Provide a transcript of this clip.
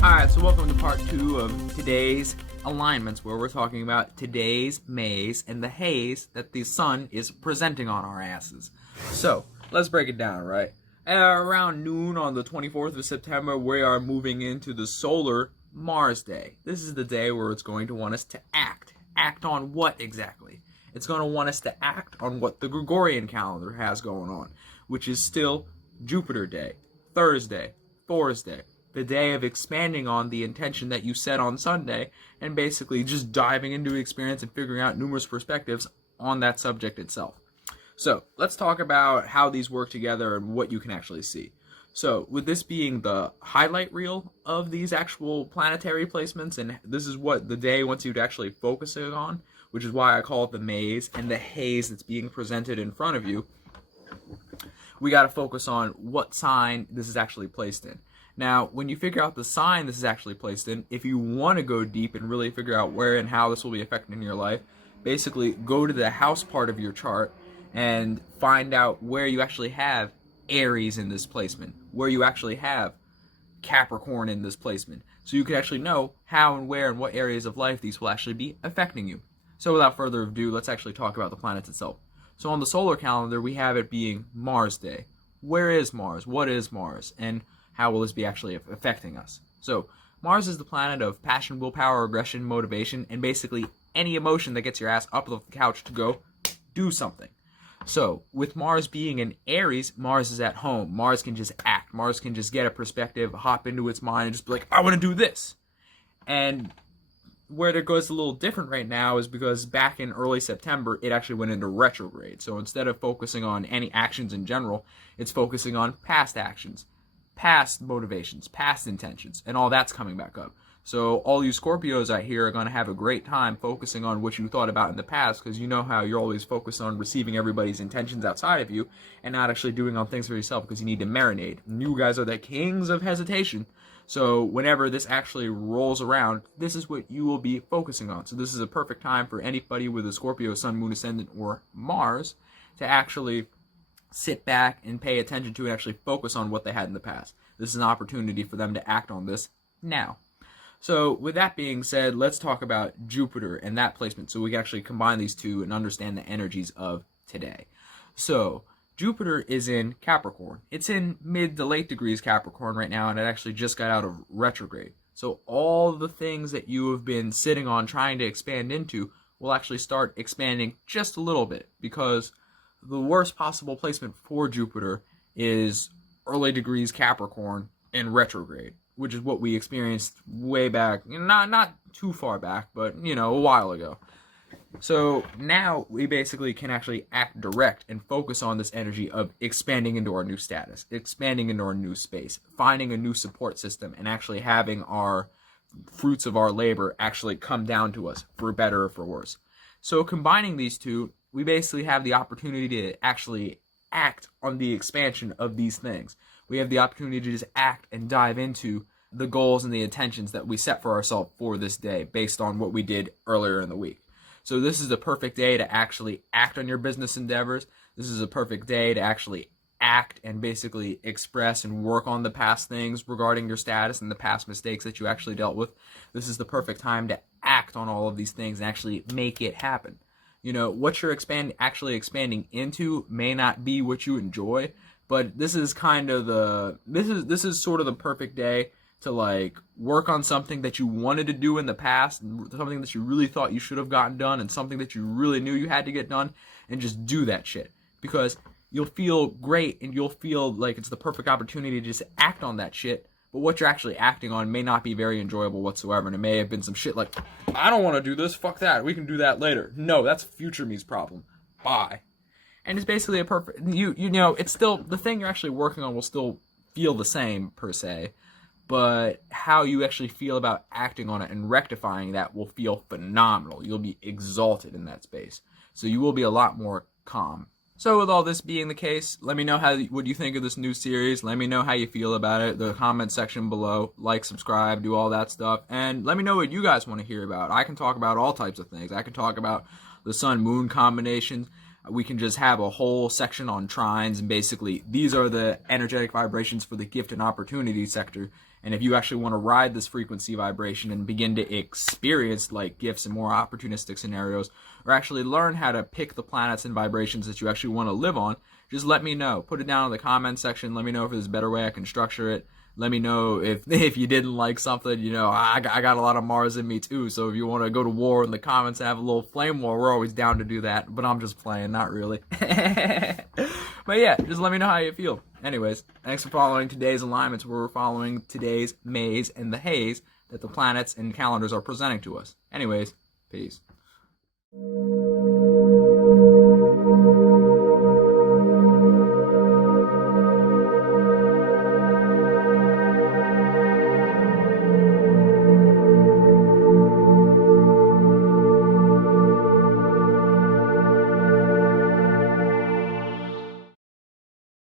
Alright, so welcome to part 2 of today's alignments, where we're talking about today's maze and the haze that the sun is presenting on our asses. So, let's break it down, right? Around noon on the 24th of September, we are moving into the solar Mars day. This is the day where it's going to want us to act. Act on what exactly? It's going to want us to act on what the Gregorian calendar has going on, which is still Jupiter day, Thursday, Thursday. The day of expanding on the intention that you set on Sunday, and basically just diving into experience and figuring out numerous perspectives on that subject itself. So let's talk about how these work together and what you can actually see. So with this being the highlight reel of these actual planetary placements, and this is what the day wants you to actually focus on, which is why I call it the maze and the haze that's being presented in front of you, we got to focus on what sign this is actually placed in. Now, when you figure out the sign this is actually placed in, if you want to go deep and really figure out where and how this will be affecting your life, basically go to the house part of your chart and find out where you actually have Aries in this placement, where you actually have Capricorn in this placement, so you can actually know how and where and what areas of life these will actually be affecting you. So without further ado, let's actually talk about the planets itself. So on the solar calendar, we have it being Mars Day. Where is Mars? What is Mars? And how will this be actually affecting us? So, Mars is the planet of passion, willpower, aggression, motivation, and basically any emotion that gets your ass up off the couch to go do something. So, with Mars being in Aries, Mars is at home. Mars can just act. Mars can just get a perspective, hop into its mind, and just be like, I want to do this. And where it goes a little different right now is because back in early September, it actually went into retrograde. So, instead of focusing on any actions in general, it's focusing on past actions, past motivations, past intentions, and all that's coming back up. So all you Scorpios out here are going to have a great time focusing on what you thought about in the past, because you know how you're always focused on receiving everybody's intentions outside of you and not actually doing on things for yourself, because you need to marinate. And you guys are the kings of hesitation. So whenever this actually rolls around, this is what you will be focusing on. So this is a perfect time for anybody with a Scorpio Sun, Moon, Ascendant, or Mars to actually sit back and pay attention to and actually focus on what they had in the past. This is an opportunity for them to act on this now. So with that being said, let's talk about Jupiter and that placement so we can actually combine these two and understand the energies of today. So Jupiter is in Capricorn. It's in mid to late degrees Capricorn right now, and it actually just got out of retrograde. So all the things that you have been sitting on trying to expand into will actually start expanding just a little bit, because the worst possible placement for Jupiter is early degrees Capricorn in retrograde, which is what we experienced way back, not too far back, but, a while ago. So now we basically can actually act direct and focus on this energy of expanding into our new status, expanding into our new space, finding a new support system, and actually having our fruits of our labor actually come down to us, for better or for worse. So combining these two, we basically have the opportunity to actually act on the expansion of these things. We have the opportunity to just act and dive into the goals and the intentions that we set for ourselves for this day based on what we did earlier in the week. So this is the perfect day to actually act on your business endeavors. This is a perfect day to actually act and basically express and work on the past things regarding your status and the past mistakes that you actually dealt with. This is the perfect time to act on all of these things and actually make it happen. What you're actually expanding into may not be what you enjoy, but this is kind of this is sort of the perfect day to work on something that you wanted to do in the past, and something that you really thought you should have gotten done, and something that you really knew you had to get done, and just do that shit, because you'll feel great and you'll feel like it's the perfect opportunity to just act on that shit. But what you're actually acting on may not be very enjoyable whatsoever, and it may have been some shit like, I don't want to do this, fuck that, we can do that later. No, that's future me's problem. Bye. And it's basically a perfect, it's still, the thing you're actually working on will still feel the same, per se, but how you actually feel about acting on it and rectifying that will feel phenomenal. You'll be exalted in that space. So you will be a lot more calm. So with all this being the case, let me know what you think of this new series. Let me know how you feel about it. The comment section below. Like, subscribe, do all that stuff. And let me know what you guys want to hear about. I can talk about all types of things. I can talk about the sun-moon combinations. We can just have a whole section on trines, and basically these are the energetic vibrations for the gift and opportunity sector. And if you actually want to ride this frequency vibration and begin to experience like gifts and more opportunistic scenarios, or actually learn how to pick the planets and vibrations that you actually want to live on, just let me know. Put it down in the comment section. Let me know if there's a better way I can structure it. Let me know if you didn't like something. You know, I got a lot of Mars in me too, so if you want to go to war in the comments and have a little flame war, we're always down to do that. But I'm just playing, not really. But yeah, just let me know how you feel. Anyways, thanks for following today's alignments, where we're following today's maze and the haze that the planets and calendars are presenting to us. Anyways, peace.